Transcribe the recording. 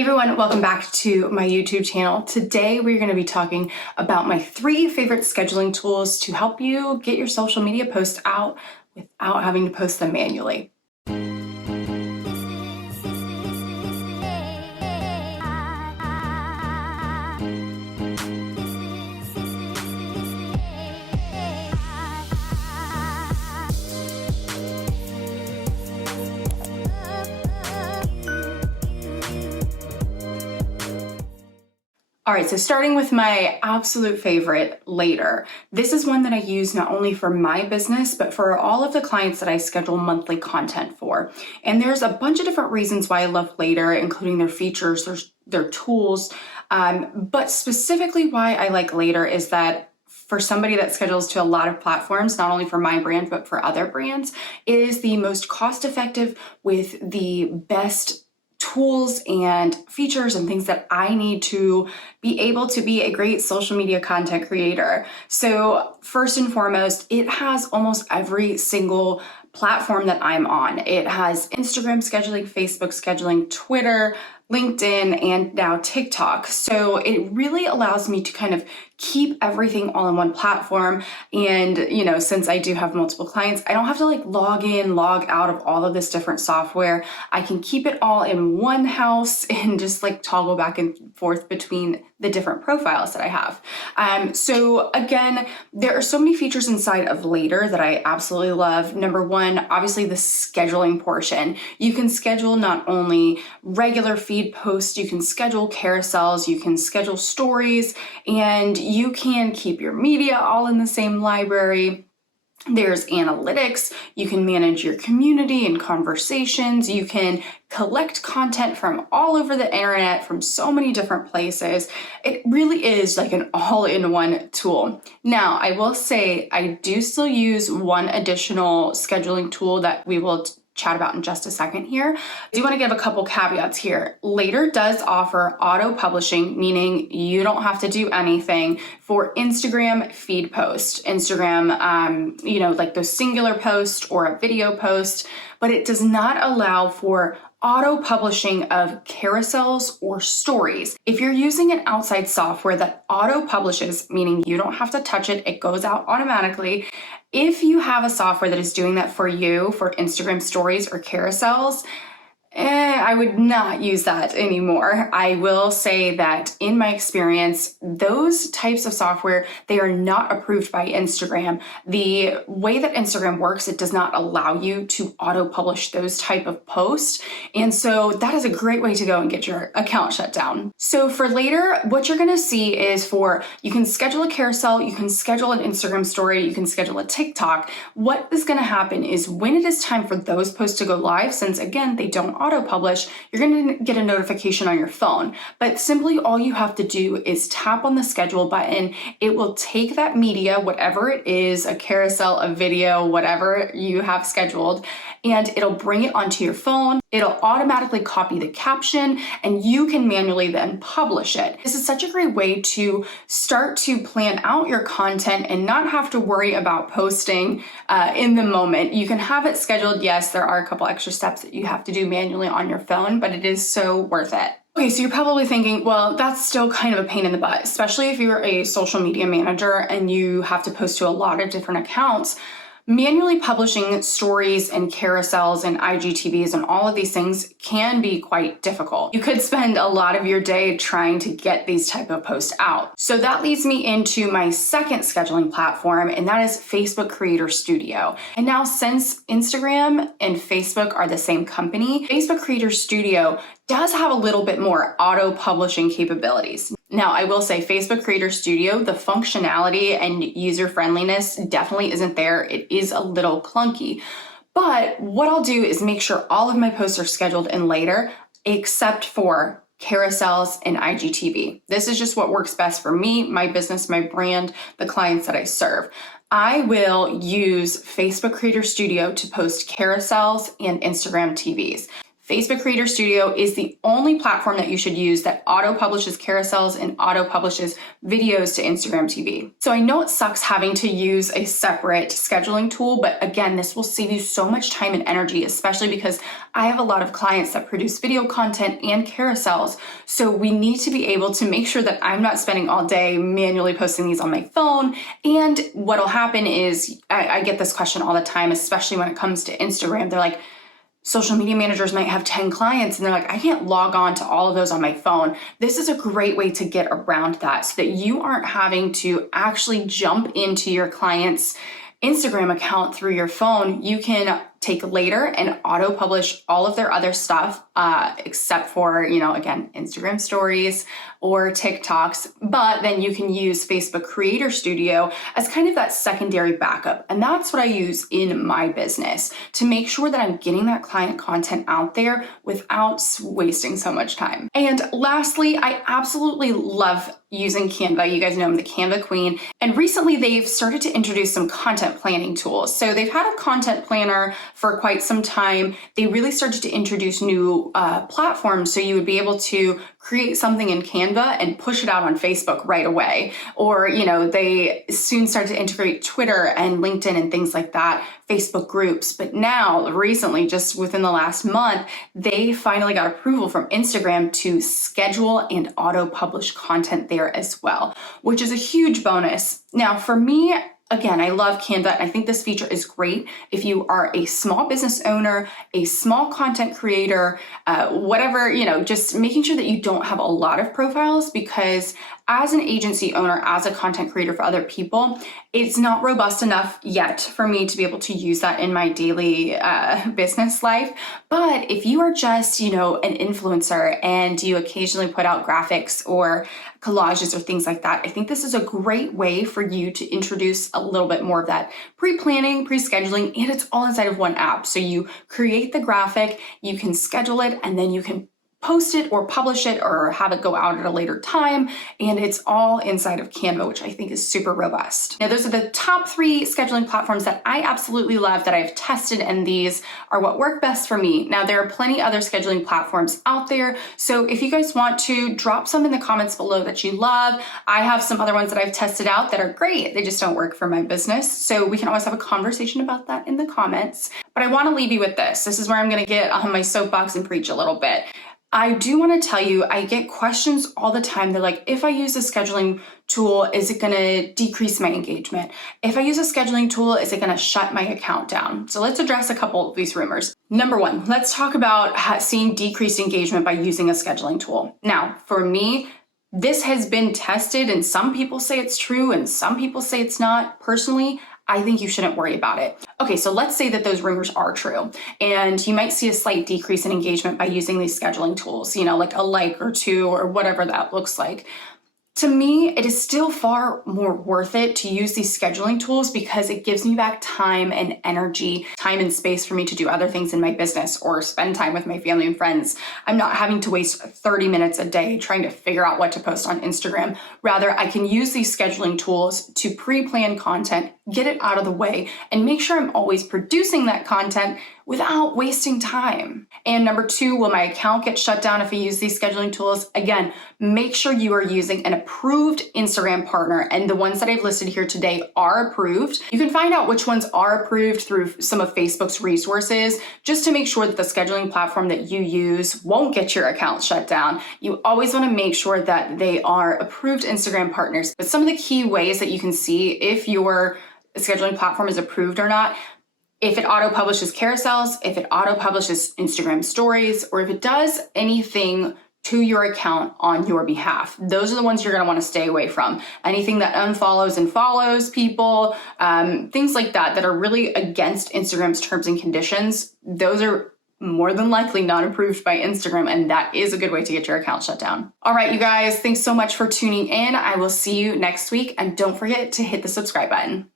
Hey everyone, welcome back to my YouTube channel. Today we're going to be talking about my 3 favorite scheduling tools to help you get your social media posts out without having to post them manually. All right, so starting with my absolute favorite, Later. This is one that I use not only for my business, but for all of the clients that I schedule monthly content for. And there's a bunch of different reasons why I love Later, including their features, their tools. But specifically why I like Later is that for somebody that schedules to a lot of platforms, not only for my brand, but for other brands, it is the most cost-effective with the best tools and features and things that I need to be able to be a great social media content creator. So first and foremost, it has almost every single platform that I'm on. It has Instagram scheduling, Facebook scheduling, Twitter, LinkedIn, and now TikTok. So it really allows me to kind of keep everything all in one platform. And, since I do have multiple clients, I don't have to log in, log out of all of this different software. I can keep it all in one house and just toggle back and forth between the different profiles that I have. So again, there are so many features inside of Later that I absolutely love. Number one, obviously the scheduling portion. You can schedule not only regular feed posts, you can schedule carousels, you can schedule stories, and you can keep your media all in the same library. There's analytics, you can manage your community and conversations, you can collect content from all over the internet from so many different places. It really is like an all-in-one tool. Now, I will say I do still use one additional scheduling tool that we will chat about in just a second here. I do want to give a couple caveats here. Later does offer auto publishing, meaning you don't have to do anything for Instagram feed post, Instagram, like those singular post or a video post, but it does not allow for auto publishing of carousels or stories. If you're using an outside software that auto publishes, meaning you don't have to touch it, it goes out automatically. If you have a software that is doing that for you for Instagram stories or carousels, I would not use that anymore. I will say that in my experience, those types of software, they are not approved by Instagram. The way that Instagram works, it does not allow you to auto-publish those type of posts. And so that is a great way to go and get your account shut down. So for Later, what you're gonna see is you can schedule a carousel, you can schedule an Instagram story, you can schedule a TikTok. What is gonna happen is when it is time for those posts to go live, since again, they don't auto-publish, you're going to get a notification on your phone. But simply all you have to do is tap on the schedule button. It will take that media, whatever it is, a carousel, a video, whatever you have scheduled, and it'll bring it onto your phone. It'll automatically copy the caption and you can manually then publish it. This is such a great way to start to plan out your content and not have to worry about posting in the moment. You can have it scheduled. Yes, there are a couple extra steps that you have to do manually on your phone, but it is so worth it. Okay, so you're probably thinking, well, that's still kind of a pain in the butt, especially if you're a social media manager and you have to post to a lot of different accounts. Manually publishing stories and carousels and IGTVs and all of these things can be quite difficult. You could spend a lot of your day trying to get these type of posts out. So that leads me into my second scheduling platform, and that is Facebook Creator Studio. And now since Instagram and Facebook are the same company, Facebook Creator Studio does have a little bit more auto publishing capabilities. Now, I will say Facebook Creator Studio, the functionality and user friendliness definitely isn't there. It is a little clunky, but what I'll do is make sure all of my posts are scheduled in Later, except for carousels and IGTV. This is just what works best for me, my business, my brand, the clients that I serve. I will use Facebook Creator Studio to post carousels and Instagram TVs. Facebook Creator Studio is the only platform that you should use that auto-publishes carousels and auto-publishes videos to Instagram TV. So I know it sucks having to use a separate scheduling tool, but again, this will save you so much time and energy, especially because I have a lot of clients that produce video content and carousels. So we need to be able to make sure that I'm not spending all day manually posting these on my phone. And what'll happen is I get this question all the time, especially when it comes to Instagram. They're like, social media managers might have 10 clients and they're like, I can't log on to all of those on my phone. This is a great way to get around that so that you aren't having to actually jump into your client's Instagram account through your phone. You can take later and auto-publish all of their other stuff, except for, again, Instagram stories or TikToks, but then you can use Facebook Creator Studio as kind of that secondary backup. And that's what I use in my business to make sure that I'm getting that client content out there without wasting so much time. And lastly, I absolutely love using Canva. You guys know I'm the Canva queen. And recently they've started to introduce some content planning tools. So they've had a content planner for quite some time. They really started to introduce new platforms. So you would be able to create something in Canva and push it out on Facebook right away. Or, they soon start to integrate Twitter and LinkedIn and things like that, Facebook groups. But now, recently, just within the last month, they finally got approval from Instagram to schedule and auto-publish content there as well, which is a huge bonus. Now, for me, again, I love Canva. I think this feature is great if you are a small business owner, a small content creator, whatever, just making sure that you don't have a lot of profiles, because as an agency owner, as a content creator for other people, it's not robust enough yet for me to be able to use that in my daily business life. But if you are just, an influencer and you occasionally put out graphics or collages or things like that, I think this is a great way for you to introduce a little bit more of that pre-planning, pre-scheduling, and it's all inside of one app. So you create the graphic, you can schedule it, and then you can post it or publish it or have it go out at a later time. And it's all inside of Canva, which I think is super robust. Now, those are the top 3 scheduling platforms that I absolutely love that I've tested, and these are what work best for me. Now, there are plenty other scheduling platforms out there. So if you guys want to drop some in the comments below that you love, I have some other ones that I've tested out that are great. They just don't work for my business. So we can always have a conversation about that in the comments. But I want to leave you with this. This is where I'm going to get on my soapbox and preach a little bit. I do want to tell you, I get questions all the time. They're like, if I use a scheduling tool, is it going to decrease my engagement? If I use a scheduling tool, is it going to shut my account down? So let's address a couple of these rumors. Number 1, let's talk about seeing decreased engagement by using a scheduling tool. Now, for me, this has been tested and some people say it's true and some people say it's not. Personally, I think you shouldn't worry about it. Okay, so let's say that those rumors are true and you might see a slight decrease in engagement by using these scheduling tools, like a like or 2 or whatever that looks like. To me, it is still far more worth it to use these scheduling tools because it gives me back time and energy, time and space for me to do other things in my business or spend time with my family and friends. I'm not having to waste 30 minutes a day trying to figure out what to post on Instagram. Rather, I can use these scheduling tools to pre-plan content, get it out of the way, and make sure I'm always producing that content without wasting time. And number 2, will my account get shut down if I use these scheduling tools? Again, make sure you are using an approved Instagram partner, and the ones that I've listed here today are approved. You can find out which ones are approved through some of Facebook's resources, just to make sure that the scheduling platform that you use won't get your account shut down. You always want to make sure that they are approved Instagram partners. But some of the key ways that you can see if your scheduling platform is approved or not: if it auto-publishes carousels, if it auto-publishes Instagram stories, or if it does anything to your account on your behalf. Those are the ones you're going to want to stay away from. Anything that unfollows and follows people, things like that are really against Instagram's terms and conditions, those are more than likely not approved by Instagram, and that is a good way to get your account shut down. All right, you guys, thanks so much for tuning in. I will see you next week, and don't forget to hit the subscribe button.